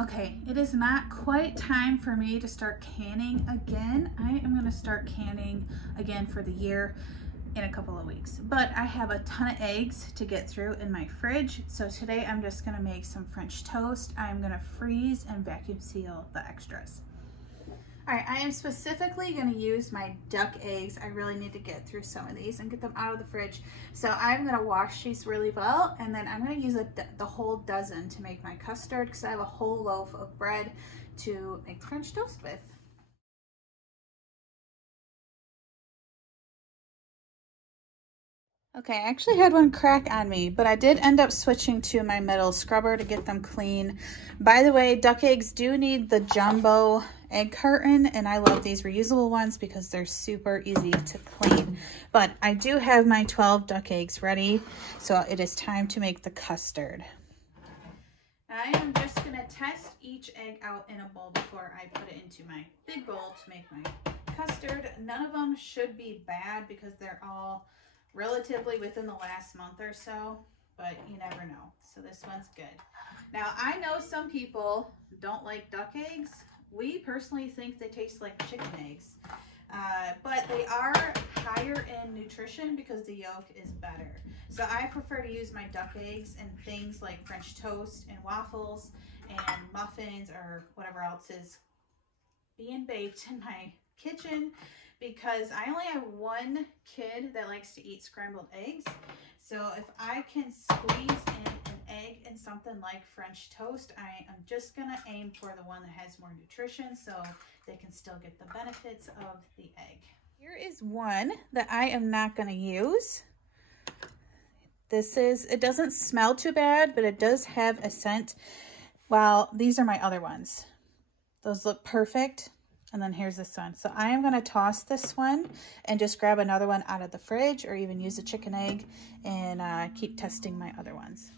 Okay, it is not quite time for me to start canning again. I am gonna start canning again for the year in a couple of weeks, but I have a ton of eggs to get through in my fridge. So today I'm just gonna make some French toast. I'm gonna freeze and vacuum seal the extras. All right, I am specifically gonna use my duck eggs. I really need to get through some of these and get them out of the fridge. So I'm gonna wash these really well, and then I'm gonna use the whole dozen to make my custard because I have a whole loaf of bread to make French toast with. Okay, I actually had one crack on me, but I did end up switching to my metal scrubber to get them clean. By the way, duck eggs do need the jumbo egg carton, and I love these reusable ones because they're super easy to clean. But I do have my 12 duck eggs ready, so it is time to make the custard. I am just gonna test each egg out in a bowl before I put it into my big bowl to make my custard. None of them should be bad because they're all relatively within the last month or so, but you never know. So this one's good. Now, I know some people don't like duck eggs. We personally think they taste like chicken eggs, but they are higher in nutrition because the yolk is better. So I prefer to use my duck eggs in things like French toast and waffles and muffins or whatever else is being baked in my kitchen, because I only have one kid that likes to eat scrambled eggs. So if I can squeeze in an egg in something like French toast, I am just gonna aim for the one that has more nutrition so they can still get the benefits of the egg. Here is one that I am not gonna use. It doesn't smell too bad, but it does have a scent. Well, these are my other ones. Those look perfect. And then here's this one. So I am going to toss this one and just grab another one out of the fridge, or even use a chicken egg and keep testing my other ones.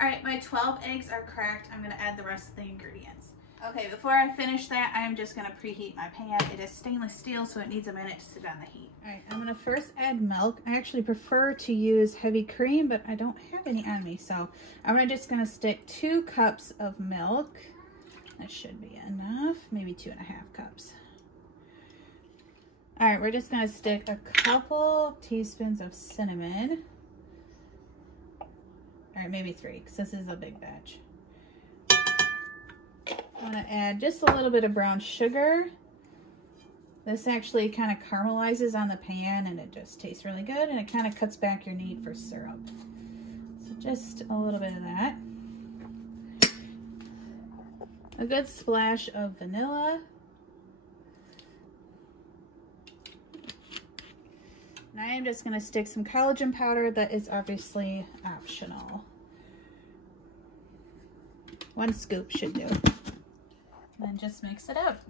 All right, my 12 eggs are cracked. I'm gonna add the rest of the ingredients. Okay, before I finish that, I'm just gonna preheat my pan. It is stainless steel, so it needs a minute to sit on the heat. All right, I'm gonna first add milk. I actually prefer to use heavy cream, but I don't have any on me, so I'm just gonna stick 2 cups of milk. That should be enough, maybe 2.5 cups. All right, we're just gonna stick a couple teaspoons of cinnamon. All right, maybe 3, because this is a big batch. I'm gonna add just a little bit of brown sugar. This actually kind of caramelizes on the pan and it just tastes really good, and it kind of cuts back your need for syrup. So just a little bit of that. A good splash of vanilla. And I am just gonna stick some collagen powder that is obviously optional. 1 scoop should do. And then just mix it up.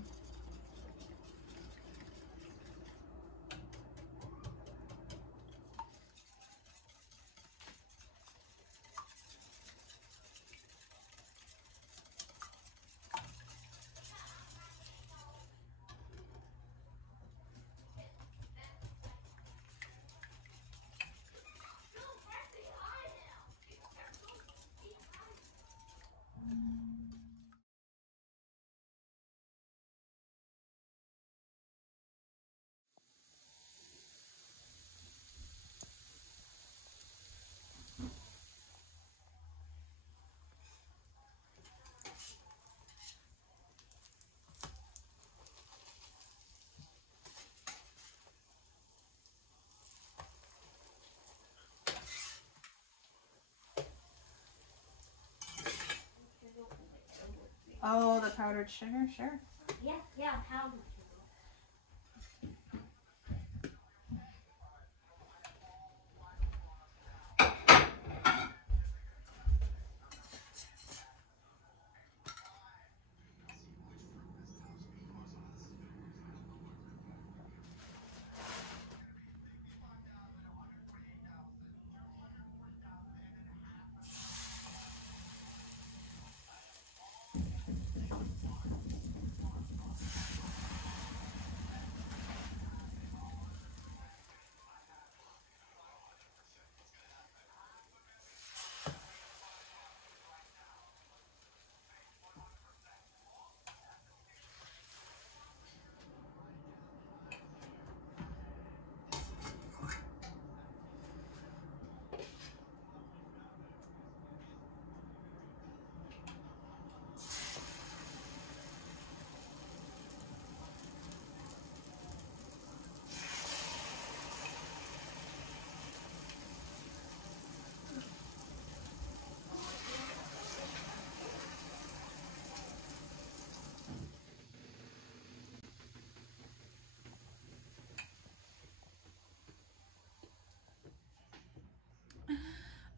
Oh, the powdered sugar, sure. Yeah, powdered sugar.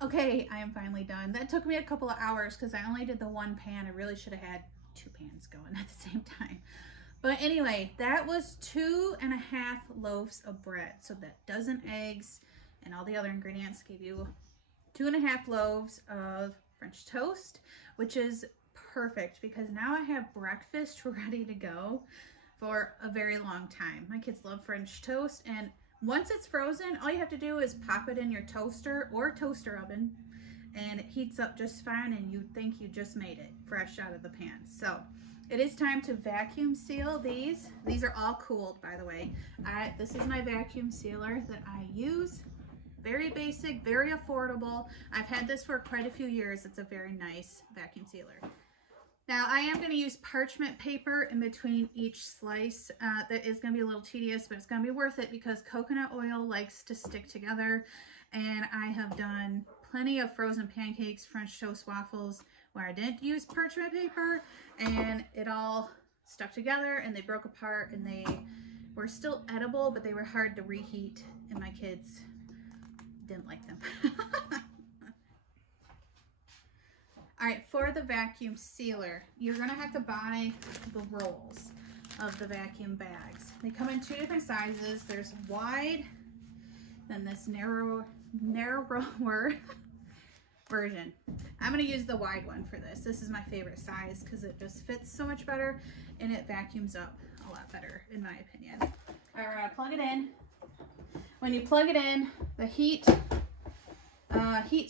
Okay, I am finally done. That took me a couple of hours because I only did the one pan. I really should have had 2 pans going at the same time. But anyway, that was 2.5 loaves of bread. So that dozen eggs and all the other ingredients gave you 2.5 loaves of French toast, which is perfect because now I have breakfast ready to go for a very long time. My kids love French toast, and once it's frozen, all you have to do is pop it in your toaster or toaster oven, and it heats up just fine, and you think you just made it fresh out of the pan. So it is time to vacuum seal these. These are all cooled, by the way. This is my vacuum sealer that I use. Very basic, very affordable. I've had this for quite a few years. It's a very nice vacuum sealer. Now I am going to use parchment paper in between each slice. That is going to be a little tedious, but it's going to be worth it because coconut oil likes to stick together. And I have done plenty of frozen pancakes, French toast, waffles, where I didn't use parchment paper and it all stuck together and they broke apart and they were still edible, but they were hard to reheat and my kids didn't like them. All right, for the vacuum sealer, you're gonna have to buy the rolls of the vacuum bags. They come in 2 different sizes. There's wide, then this narrower version. I'm gonna use the wide one for this. This is my favorite size because it just fits so much better and it vacuums up a lot better, in my opinion. All right, we're gonna plug it in. When you plug it in, the heat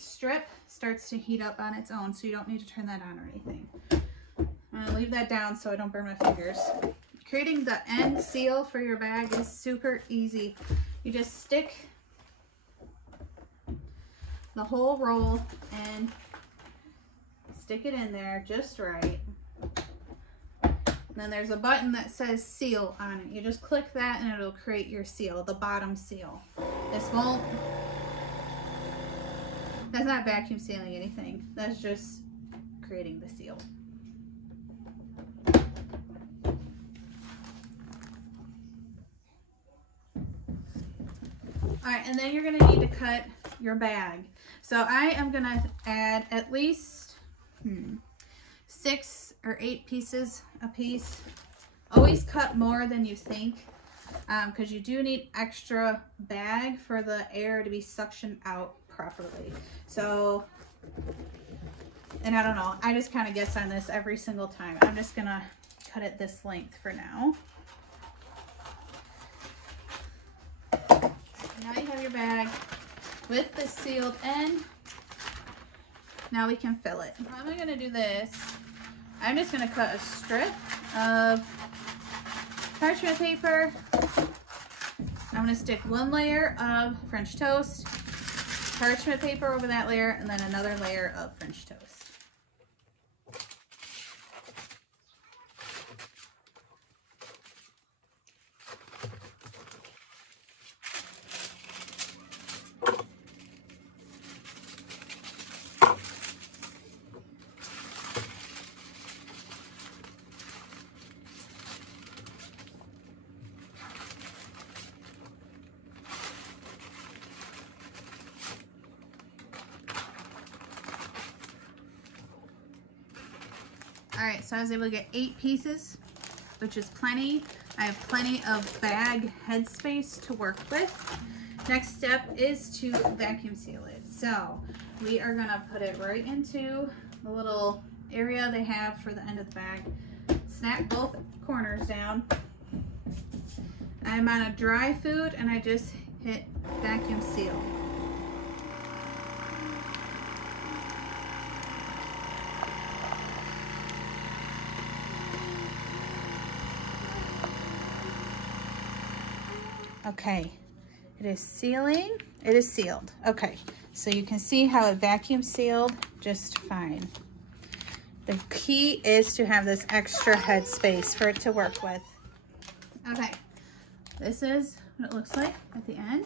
strip starts to heat up on its own, so you don't need to turn that on or anything. I'm gonna leave that down so I don't burn my fingers. Creating the end seal for your bag is super easy. You just stick the whole roll and stick it in there just right. And then there's a button that says seal on it. You just click that and it'll create your seal, the bottom seal. This won't, that's not vacuum sealing anything. That's just creating the seal. All right, and then you're gonna need to cut your bag. So I am gonna add at least 6 or 8 pieces a piece. Always cut more than you think because you do need extra bag for the air to be suctioned out properly. So, and I don't know, I just kind of guess on this every single time. I'm just gonna cut it this length for now. Now you have your bag with the sealed end. Now we can fill it. How am I gonna do this? I'm just gonna cut a strip of parchment paper. I'm gonna stick 1 layer of French toast, parchment paper over that layer, and then another layer of French toast. All right, so I was able to get 8 pieces, which is plenty. I have plenty of bag headspace to work with. Next step is to vacuum seal it. So we are gonna put it right into the little area they have for the end of the bag. Snap both corners down. I'm on a dry food and I just hit vacuum seal. Okay, it is sealing. It is sealed. Okay, so you can see how it vacuum sealed just fine. The key is to have this extra head space for it to work with. Okay, this is what it looks like at the end.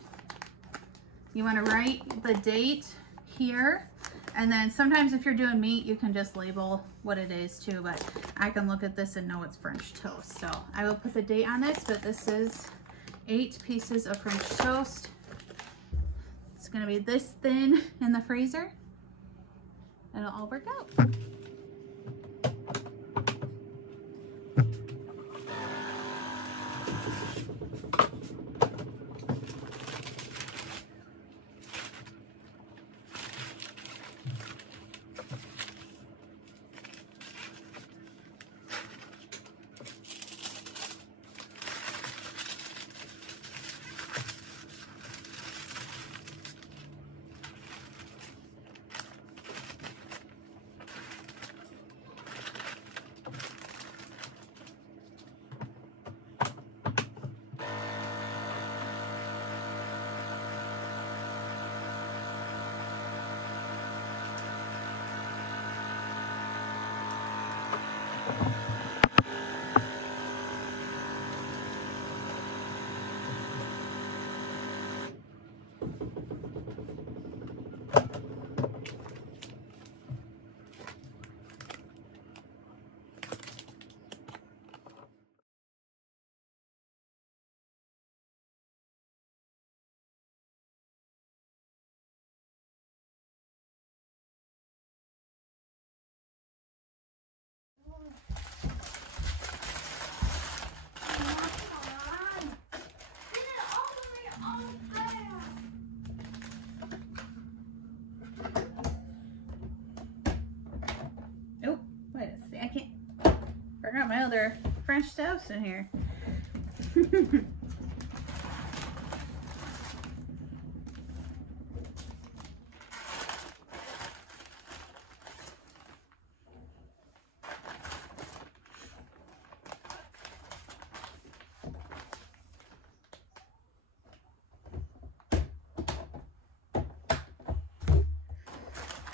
You want to write the date here, and then sometimes if you're doing meat, you can just label what it is too, but I can look at this and know it's French toast. So I will put the date on this, but this is 8 pieces of French toast. It's gonna be this thin in the freezer. and it'll all work out. Oh, wait a second. I can't. Forgot my other French toast in here.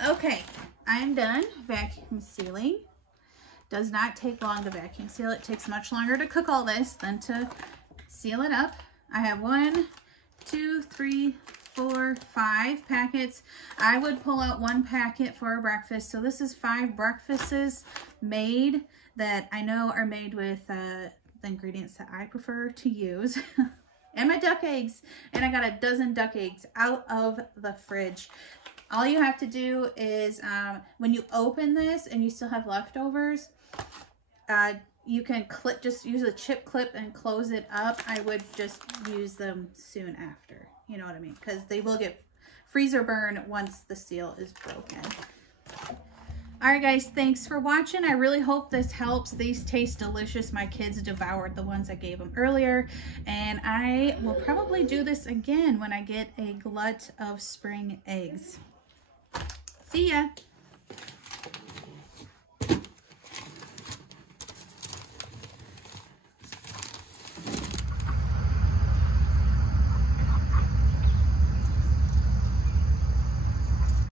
Okay, I'm done vacuum sealing. Does not take long to vacuum seal. It takes much longer to cook all this than to seal it up. I have 1, 2, 3, 4, 5 packets. I would pull out 1 packet for a breakfast. So this is 5 breakfasts made that I know are made with the ingredients that I prefer to use. And my duck eggs. And I got a dozen duck eggs out of the fridge. All you have to do is when you open this and you still have leftovers, you can clip, just use a chip clip and close it up. I would just use them soon after, you know what I mean? Because they will get freezer burn once the seal is broken. All right, guys, thanks for watching. I really hope this helps. These taste delicious. My kids devoured the ones I gave them earlier, and I will probably do this again when I get a glut of spring eggs. See ya.